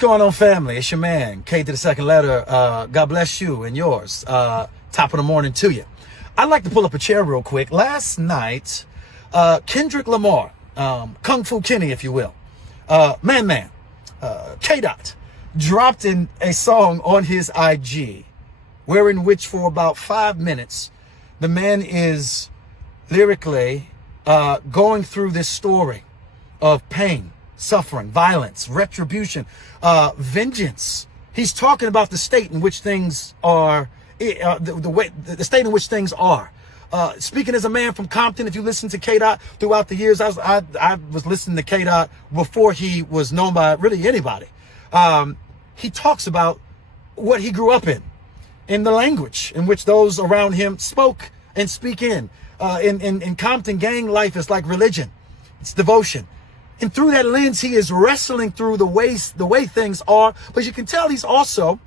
going on, family? It's your man, K to the second letter. God bless you and yours. Top of the morning to you. I'd like to pull up a chair real quick. Last night, Kendrick Lamar, Kung Fu Kenny, if you will, K-Dot, dropped in a song on his IG, wherein which for about 5 minutes, the man is lyrically going through this story of pain, suffering, violence, retribution, vengeance. He's talking about the state in which things are, the state in which things are. Speaking as a man from Compton, if you listen to K-Dot throughout the years, I was listening to K-Dot before he was known by really anybody. He talks about what he grew up in the language in which those around him spoke and speak in. In Compton, gang life is like religion. It's devotion. And through that lens, he is wrestling through the way things are. But you can tell he's also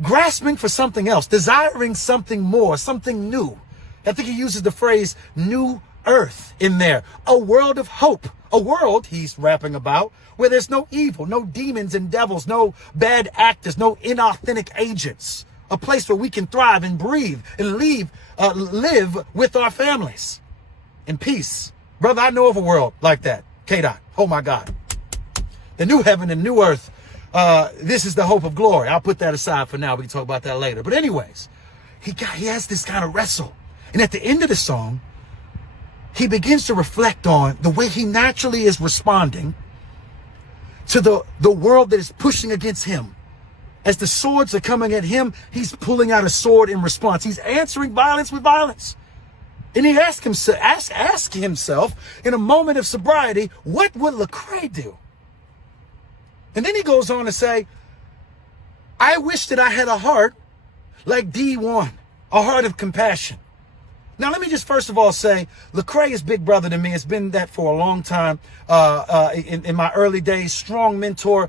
grasping for something else, desiring something more, something new. I think he uses the phrase new earth in there. A world of hope. A world, he's rapping about, where there's no evil, no demons and devils, no bad actors, no inauthentic agents. A place where we can thrive and breathe and live with our families in peace. Brother, I know of a world like that. K-Dot. Oh my God. The new heaven and new earth. This is the hope of glory. I'll put that aside for now. We can talk about that later. But anyways, he has this kind of wrestle. And at the end of the song, he begins to reflect on the way he naturally is responding to the world that is pushing against him. As the swords are coming at him, he's pulling out a sword in response. He's answering violence with violence. And he ask himself in a moment of sobriety, what would Lecrae do? And then he goes on to say, I wish that I had a heart like Dee-1, a heart of compassion. Now, let me just first of all say, Lecrae is big brother to me. It's been that for a long time. In my early days, strong mentor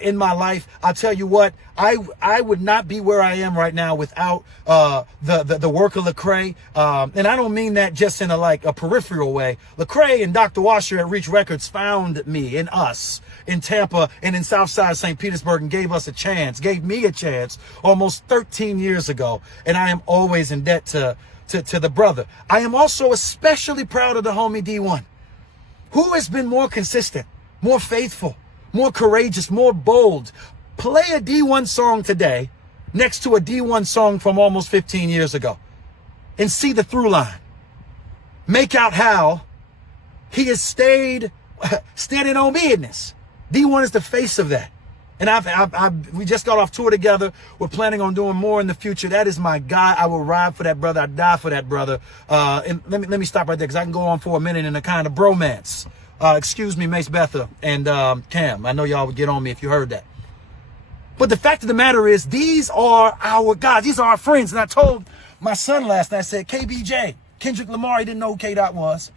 in my life. I'll tell you what, I would not be where I am right now without the work of Lecrae. And I don't mean that just in a peripheral way. Lecrae and Dr. Washer at Reach Records found me and us in Tampa and in Southside St. Petersburg and gave me a chance almost 13 years ago. And I am always in debt to the brother. I am also especially proud of the homie Dee-1, who has been more consistent, more faithful, more courageous, more bold. Play a Dee-1 song today next to a Dee-1 song from almost 15 years ago and see the through line. Make out how he has stayed standing on business. Dee-1 is the face of that. And we just got off tour together. We're planning on doing more in the future. That is my guy. I will ride for that brother. I die for that brother. And let me stop right there because I can go on for a minute in a kind of bromance. Excuse me, Mace Betha and Cam. I know y'all would get on me if you heard that. But the fact of the matter is, these are our guys. These are our friends. And I told my son last night, I said, KBJ, Kendrick Lamar, he didn't know who K-Dot was,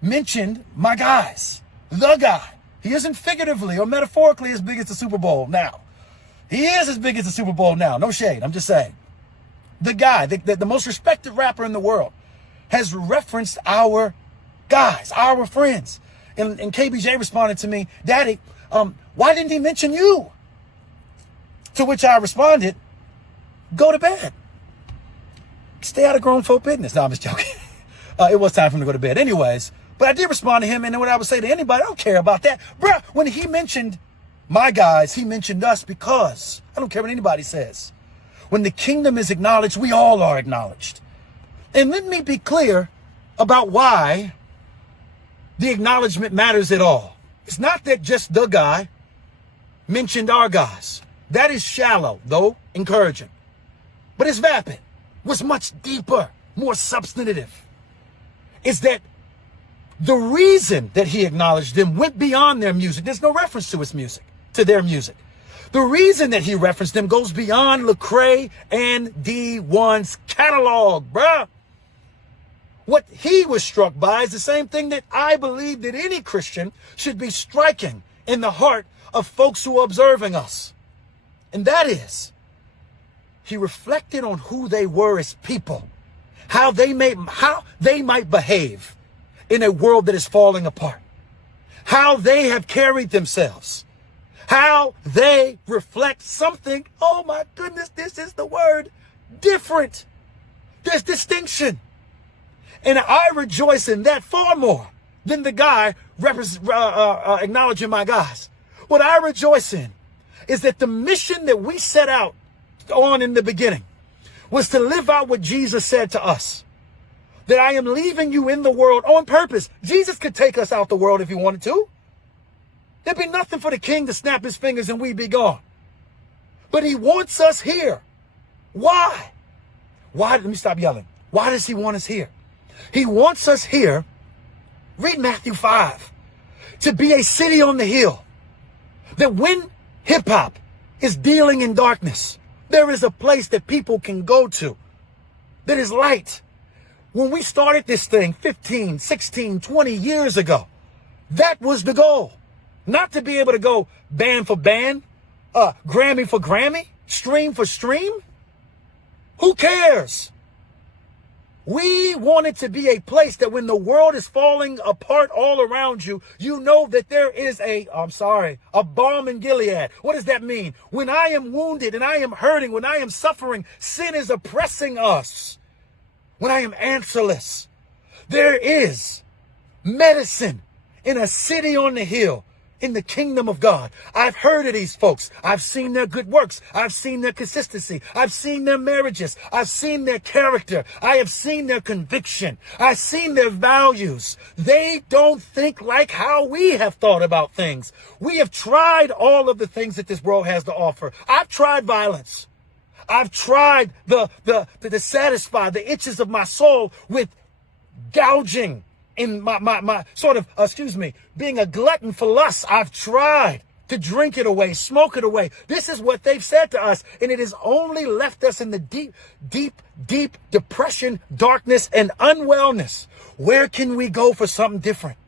mentioned my guys, the guy. He isn't figuratively or metaphorically as big as the Super Bowl now. He is as big as the Super Bowl now. No shade. I'm just saying. The guy, the most respected rapper in the world, has referenced our guys, our friends. And KBJ responded to me, Daddy, why didn't he mention you? To which I responded, go to bed. Stay out of grown folk business. No, I'm just joking. It was time for him to go to bed. Anyways. But I did respond to him, and then what I would say to anybody, I don't care about that. Bruh, when he mentioned my guys, he mentioned us because I don't care what anybody says. When the kingdom is acknowledged, we all are acknowledged. And let me be clear about why the acknowledgement matters at all. It's not that just the guy mentioned our guys. That is shallow, though encouraging. But it's vapid. What's much deeper, more substantive, is that the reason that he acknowledged them went beyond their music. There's no reference to his music, to their music. The reason that he referenced them goes beyond Lecrae and Dee-1's catalog, bruh. What he was struck by is the same thing that I believe that any Christian should be striking in the heart of folks who are observing us. And that is, he reflected on who they were as people, how they might behave in a world that is falling apart, how they have carried themselves, how they reflect something. Oh my goodness, this is the word, different. There's distinction. And I rejoice in that far more than the guy acknowledging my guys. What I rejoice in is that the mission that we set out on in the beginning was to live out what Jesus said to us. That I am leaving you in the world on purpose. Jesus could take us out the world if he wanted to. There'd be nothing for the king to snap his fingers and we'd be gone. But he wants us here. Why? Why? Let me stop yelling. Why does he want us here? He wants us here, read Matthew 5, to be a city on the hill. That when hip-hop is dealing in darkness, there is a place that people can go to that is light. When we started this thing 15, 16, 20 years ago, that was the goal. Not to be able to go band for band, Grammy for Grammy, stream for stream. Who cares? We want it to be a place that when the world is falling apart all around you, you know that there is a balm in Gilead. What does that mean? When I am wounded and I am hurting, when I am suffering, sin is oppressing us. When I am answerless, there is medicine in a city on the hill. In the kingdom of God. I've heard of these folks. I've seen their good works. I've seen their consistency. I've seen their marriages. I've seen their character. I have seen their conviction. I've seen their values. They don't think like how we have thought about things. We have tried all of the things that this world has to offer. I've tried violence. I've tried to satisfy the itches of my soul with gouging in my sort of, being a glutton for lust. I've tried to drink it away, smoke it away. This is what they've said to us. And it has only left us in the deep, deep, deep depression, darkness, and unwellness. Where can we go for something different?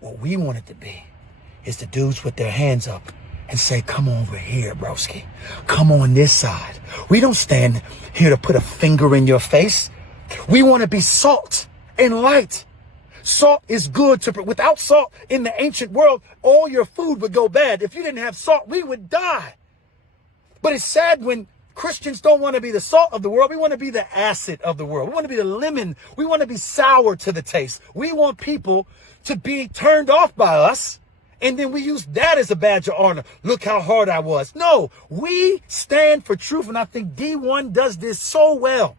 What we want it to be is the dudes with their hands up and say, come over here, broski. Come on this side. We don't stand here to put a finger in your face. We want to be salt and light. Salt is good without salt in the ancient world, all your food would go bad. If you didn't have salt, we would die. But it's sad when Christians don't want to be the salt of the world. We want to be the acid of the world. We want to be the lemon. We want to be sour to the taste. We want people to be turned off by us. And then we use that as a badge of honor. Look how hard I was. No, we stand for truth. And I think D1 does this so well.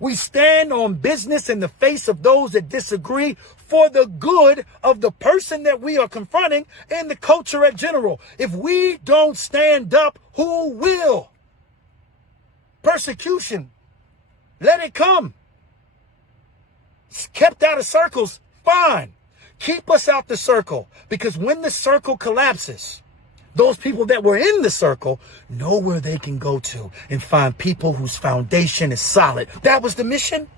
We stand on business in the face of those that disagree for the good of the person that we are confronting and the culture in general. If we don't stand up, who will? Persecution, let it come. It's kept out of circles, fine. Keep us out the circle, because when the circle collapses, those people that were in the circle know where they can go to and find people whose foundation is solid. That was the mission.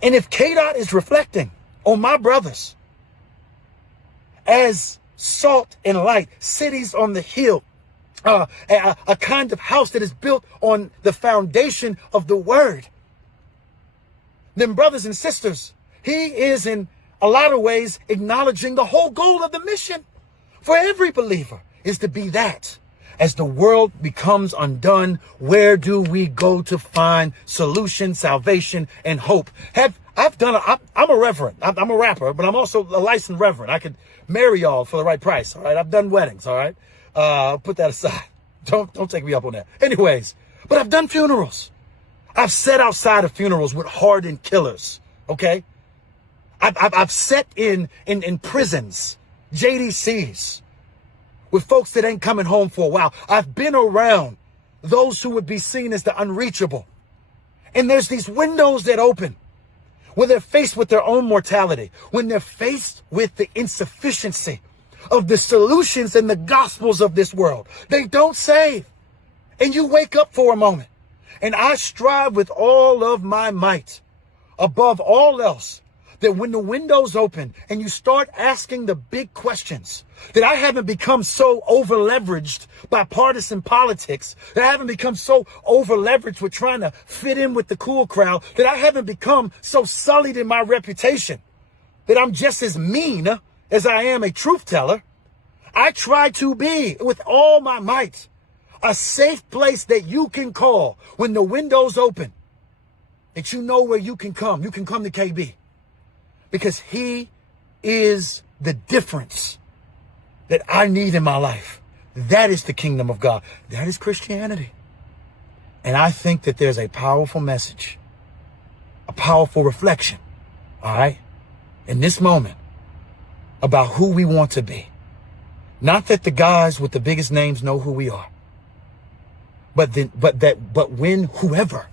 And if KDOT is reflecting on my brothers as salt and light, cities on the hill, a kind of house that is built on the foundation of the word, then brothers and sisters, he is in a lot of ways acknowledging the whole goal of the mission. For every believer is to be that. As the world becomes undone, where do we go to find solution, salvation, and hope? I'm a reverend. I'm a rapper, but I'm also a licensed reverend. I could marry y'all for the right price. All right. I've done weddings. All right. Put that aside. Don't take me up on that. Anyways, but I've done funerals. I've sat outside of funerals with hardened killers. Okay. I've sat in prisons, JDCs, with folks that ain't coming home for a while. I've been around those who would be seen as the unreachable. And there's these windows that open when they're faced with their own mortality, when they're faced with the insufficiency of the solutions and the gospels of this world. They don't save. And you wake up for a moment. And I strive with all of my might, above all else, that when the windows open and you start asking the big questions, that I haven't become so over leveraged by partisan politics, that I haven't become so over leveraged with trying to fit in with the cool crowd, that I haven't become so sullied in my reputation, that I'm just as mean as I am a truth teller. I try to be with all my might a safe place that you can call when the window's open, that you know where you can come. You can come to KB because he is the difference that I need in my life. That is the kingdom of God. That is Christianity. And I think that there's a powerful message, a powerful reflection, all right, in this moment about who we want to be. Not that the guys with the biggest names know who we are, but when whoever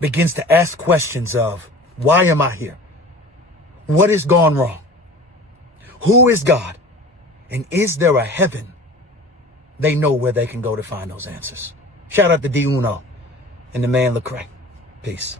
begins to ask questions of, why am I here? What has gone wrong? Who is God? And is there a heaven? They know where they can go to find those answers. Shout out to Dee-1 and the man Lecrae. Peace.